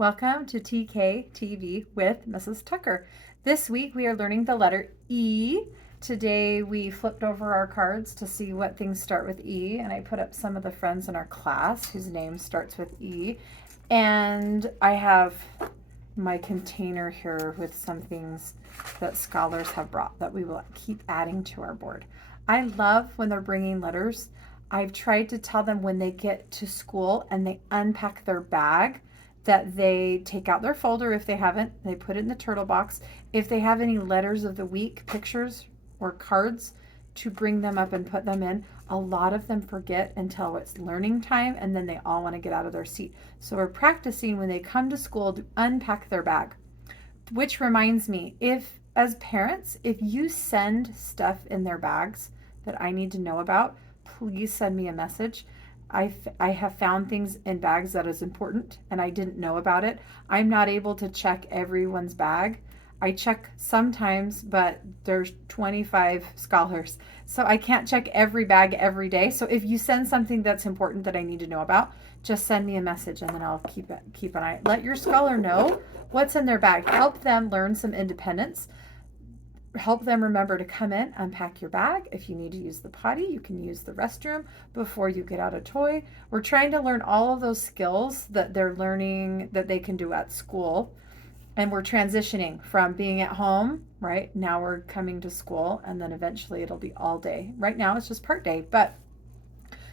Welcome to TK TV with Mrs. Tucker. This week we are learning the letter E. Today we flipped over our cards to see what things start with E, and I put up some of the friends in our class whose name starts with E. And I have my container here with some things that scholars have brought that we will keep adding to our board. I love when they're bringing letters. I've tried to tell them when they get to school and they unpack their bag that they take out their folder if they haven't, they put it in the turtle box. If they have any letters of the week, pictures, or cards, to bring them up and put them in. A lot of them forget until it's learning time and then they all want to get out of their seat. So we're practicing when they come to school to unpack their bag. Which reminds me, as parents, if you send stuff in their bags that I need to know about, please send me a message. I have found things in bags that is important and I didn't know about it. I'm not able to check everyone's bag. I check sometimes, but there's 25 scholars. So I can't check every bag every day. So if you send something that's important that I need to know about, just send me a message and then I'll keep an eye. Let your scholar know what's in their bag. Help them learn some independence. Help them remember to come in, unpack your bag. If you need to use the potty, you can use the restroom before you get out a toy. We're trying to learn all of those skills that they're learning that they can do at school. And we're transitioning from being at home, right? Now we're coming to school and then eventually it'll be all day. Right now it's just part day, but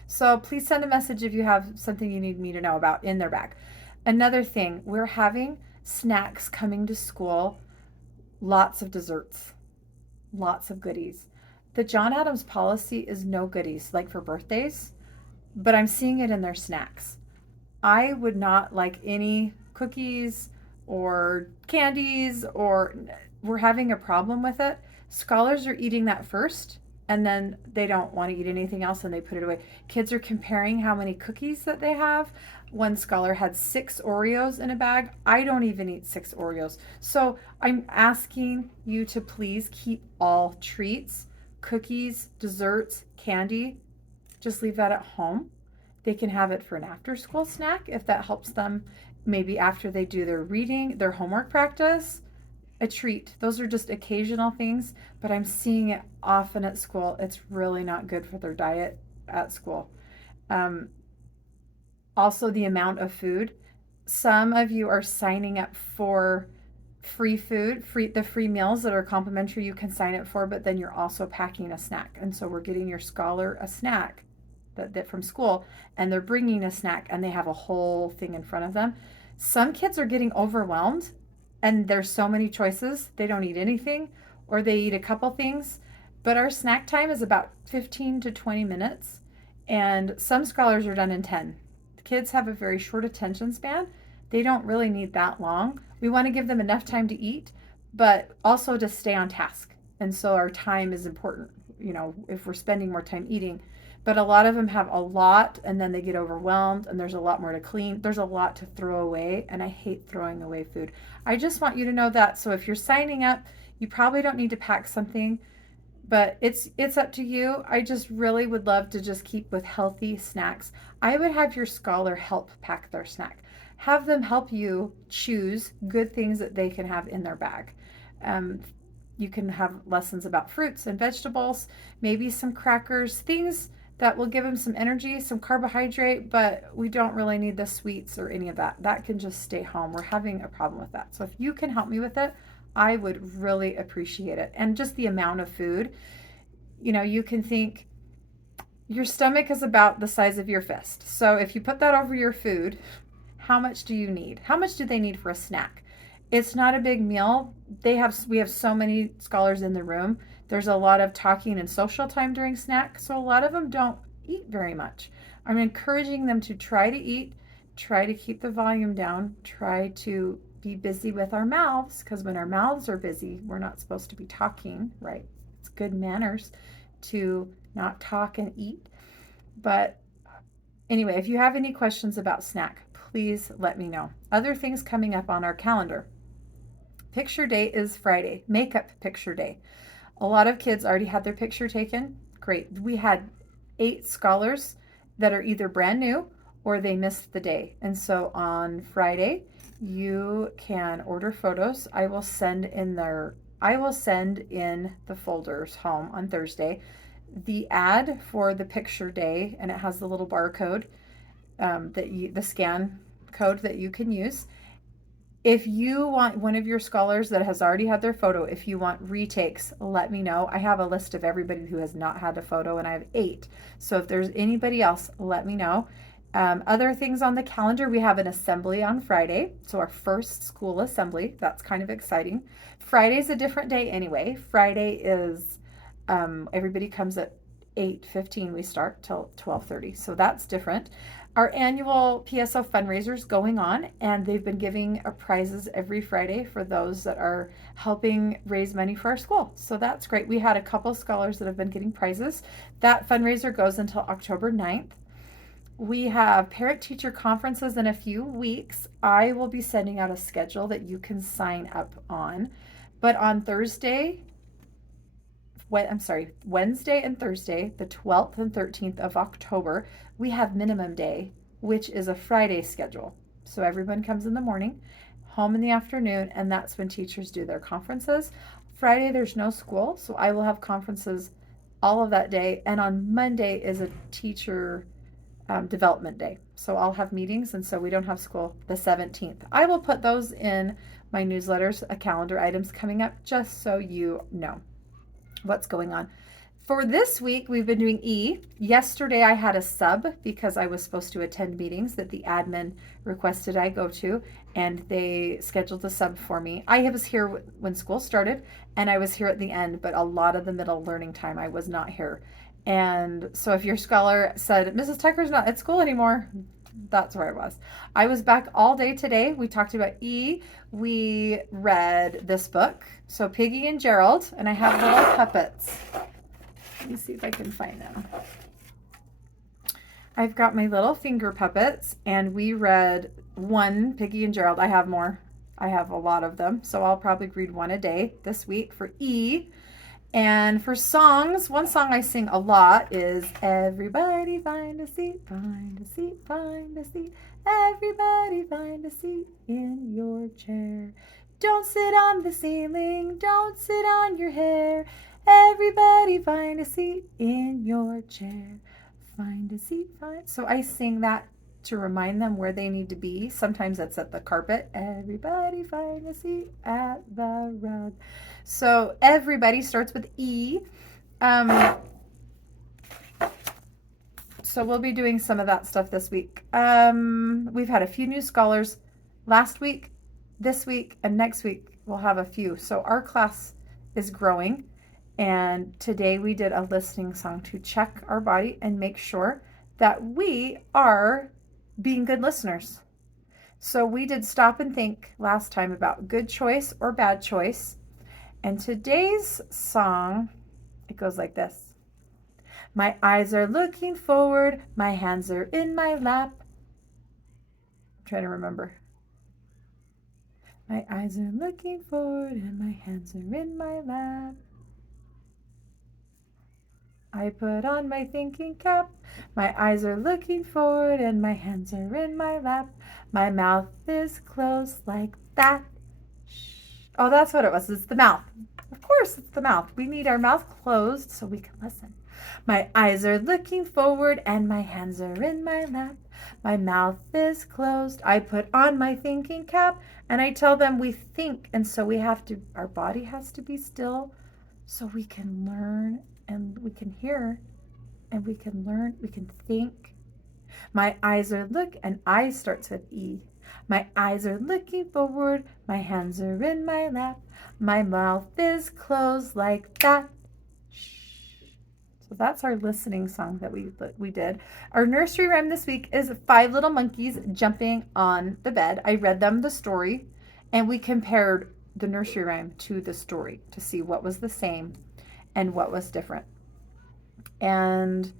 so please send a message if you have something you need me to know about in their bag. Another thing, we're having snacks coming to school, lots of desserts. Lots of goodies. The John Adams policy is no goodies, like for birthdays, but I'm seeing it in their snacks. I would not like any cookies or candies, or we're having a problem with it. Scholars are eating that first, and then they don't want to eat anything else and they put it away. Kids are comparing how many cookies that they have. One scholar had 6 Oreos in a bag. I don't even eat 6 Oreos. So I'm asking you to please keep all treats, cookies, desserts, candy, just leave that at home. They can have it for an after school snack if that helps them, maybe after they do their reading, their homework practice. A treat. Those are just occasional things, but I'm seeing it often at school. It's really not good for their diet at school. Um, Also, the amount of food. Some of you are signing up for free food, the free meals that are complimentary you can sign up for, but then you're also packing a snack. And so we're getting your scholar a snack that from school, and they're bringing a snack and they have a whole thing in front of them. Some kids are getting overwhelmed and there's so many choices, they don't eat anything or they eat a couple things. But our snack time is about 15 to 20 minutes, and some scholars are done in 10. The kids have a very short attention span. They don't really need that long. We want to give them enough time to eat, but also to stay on task. And so our time is important, if we're spending more time eating. But a lot of them have a lot and then they get overwhelmed and there's a lot more to clean. There's a lot to throw away, and I hate throwing away food. I just want you to know that. So if you're signing up, you probably don't need to pack something, but it's up to you. I just really would love to just keep with healthy snacks. I would have your scholar help pack their snack. Have them help you choose good things that they can have in their bag. You can have lessons about fruits and vegetables, maybe some crackers, things that will give them some energy, some carbohydrate, but we don't really need the sweets or any of that. That can just stay home. We're having a problem with that. So if you can help me with it, I would really appreciate it. And just the amount of food, you can think your stomach is about the size of your fist. So if you put that over your food, how much do you need? How much do they need for a snack? It's not a big meal. We have so many scholars in the room. There's a lot of talking and social time during snack, so a lot of them don't eat very much. I'm encouraging them to try to eat, try to keep the volume down, try to be busy with our mouths, because when our mouths are busy, we're not supposed to be talking, right? It's good manners to not talk and eat. But anyway, if you have any questions about snack, please let me know. Other things coming up on our calendar. Picture day is Friday, makeup picture day. A lot of kids already had their picture taken. Great. We had 8 scholars that are either brand new or they missed the day. And so on Friday, you can order photos. I will send in the folders home on Thursday the ad for the picture day, and it has the little barcode, the scan code that you can use. If you want one of your scholars that has already had their photo, if you want retakes, let me know. I have a list of everybody who has not had a photo, and I have 8. So if there's anybody else, let me know. Other things on the calendar, we have an assembly on Friday. So our first school assembly, that's kind of exciting. Friday's a different day anyway. Friday is, everybody comes at 8:15. We start till 12:30. So that's different. Our annual PSO fundraiser is going on, and they've been giving prizes every Friday for those that are helping raise money for our school. So that's great. We had a couple scholars that have been getting prizes. That fundraiser goes until October 9th. We have parent-teacher conferences in a few weeks. I will be sending out a schedule that you can sign up on. But on Wednesday and Thursday, the 12th and 13th of October, we have minimum day, which is a Friday schedule. So everyone comes in the morning, home in the afternoon, and that's when teachers do their conferences. Friday, there's no school, so I will have conferences all of that day. And on Monday is a teacher development day. So I'll have meetings, and so we don't have school the 17th. I will put those in my newsletters, calendar items coming up, just so you know what's going on. For this week, we've been doing E. Yesterday, I had a sub because I was supposed to attend meetings that the admin requested I go to, and they scheduled a sub for me. I was here when school started, and I was here at the end, but a lot of the middle learning time, I was not here. And so if your scholar said, Mrs. Tucker's not at school anymore, that's where I was. I was back all day today. We talked about E. We read this book. So Piggy and Gerald, and I have little puppets. Let me see if I can find them. I've got my little finger puppets, and we read one, Piggy and Gerald. I have more. I have a lot of them. So I'll probably read one a day this week for E. And for songs, one song I sing a lot is Everybody Find a Seat, Find a Seat, Find a Seat. Everybody find a seat in your chair. Don't sit on the ceiling, don't sit on your hair. Everybody find a seat in your chair. Find a seat, find. So I sing that to remind them where they need to be. Sometimes it's at the carpet. Everybody find a seat at the rug. So everybody starts with E. So we'll be doing some of that stuff this week. We've had a few new scholars last week, this week, and next week we'll have a few. So our class is growing, and today we did a listening song to check our body and make sure that we are being good listeners. So we did stop and think last time about good choice or bad choice. And today's song, it goes like this. My eyes are looking forward, my hands are in my lap. I'm trying to remember. My eyes are looking forward and my hands are in my lap. I put on my thinking cap. My eyes are looking forward and my hands are in my lap. My mouth is closed like that. Oh, that's what it was. It's the mouth. Of course, it's the mouth. We need our mouth closed so we can listen. My eyes are looking forward and my hands are in my lap. My mouth is closed. I put on my thinking cap and I tell them we think, and so our body has to be still so we can learn and we can hear and we can learn, we can think. My eyes are and I starts with E. My eyes are looking forward, my hands are in my lap, my mouth is closed like that. So that's our listening song that we did. Our nursery rhyme this week is 5 little monkeys jumping on the bed. I read them the story, and we compared the nursery rhyme to the story to see what was the same and what was different. And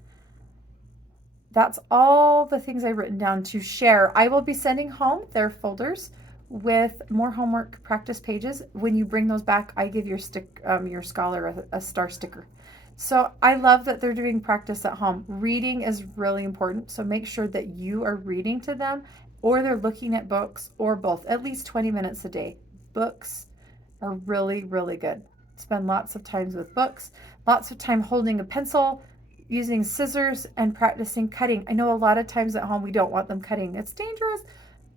that's all the things I've written down to share. I will be sending home their folders with more homework practice pages. When you bring those back, I give your scholar a star sticker. So I love that they're doing practice at home. Reading is really important. So make sure that you are reading to them or they're looking at books, or both, at least 20 minutes a day. Books are really, really good. Spend lots of times with books, lots of time holding a pencil, using scissors, and practicing cutting. I know a lot of times at home we don't want them cutting. It's dangerous.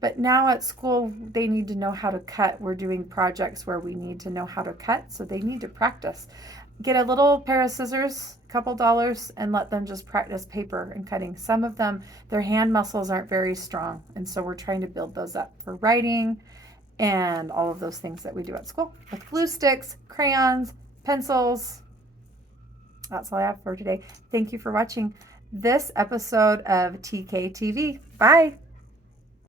But now at school, they need to know how to cut. We're doing projects where we need to know how to cut, so they need to practice. Get a little pair of scissors, a couple dollars, and let them just practice paper and cutting. Some of them, their hand muscles aren't very strong, and so we're trying to build those up for writing and all of those things that we do at school with glue sticks, crayons, pencils. That's all I have for today. Thank you for watching this episode of TK TV. Bye.